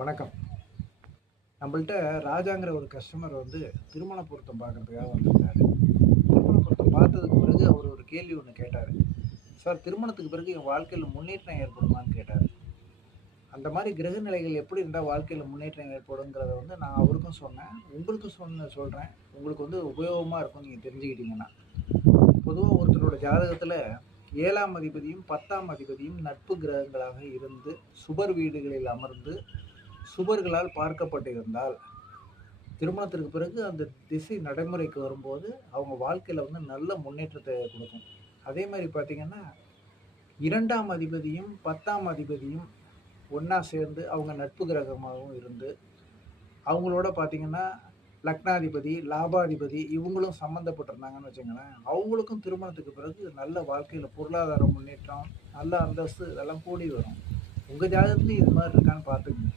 வணக்கம். நம்மள்ட்ட ராஜாங்கிற ஒரு கஸ்டமர் திருமண பொருத்தம் பார்க்கறதுக்காக வந்திருந்தாரு. திருமண பொருத்தம் பார்த்ததுக்கு பிறகு அவர் ஒரு கேள்வி ஒண்ணு கேட்டாரு. "சார், திருமணத்துக்கு பிறகு என் வாழ்க்கையில முன்னேற்றம் ஏற்படுமான்னு?" கேட்டாரு. அந்த மாரி கிரக நிலைகள் எப்படி இருந்தா வாழ்க்கையில முன்னேற்றம் ஏற்படுங்கிறத நான் அவருக்கும் சொன்னேன். உங்களுக்கும் சொல்றேன். உங்களுக்கு உபயோகமா இருக்கும் நீங்க தெரிஞ்சுக்கிட்டீங்கன்னா. பொதுவா ஒருத்தரோட ஜாதகத்துல 7ஆம் அதிபதியும், 10ஆம் அதிபதியும் நட்பு கிரகங்களாக இருந்து, சுபர் வீடுகளில் அமர்ந்து, சுபர்களால் பார்க்கப்பட்டிருந்தால், திருமணத்திற்கு பிறகு அந்த திசை நடைமுறைக்கு வரும்போது, அவங்க வாழ்க்கையில நல்ல முன்னேற்றத்த குடுக்கும். அதே மாரி பார்த்தீங்கன்னா, 2ஆம் அதிபதியும், 10ஆம் அதிபதியும் ஒண்ணா சேர்ந்து அவங்க நட்பு கிரகமாகவும் இருந்து, அவங்களோட பார்த்தீங்கன்னா, லக்னாதிபதி, லாபாதிபதி இவங்களும் சம்மந்தப்பட்டிருந்தாங்கன்னு வச்சுக்கங்களேன், அவங்களுக்கும் திருமணத்துக்கு பிறகு நல்ல வாழ்க்கையில பொருளாதார முன்னேற்றம், நல்ல அந்தஸ்து இதெல்லாம் கூடி வரும். உங்க ஜாதகத்திலயும் இது மாரி இருக்கான்னு பார்த்துக்கங்க.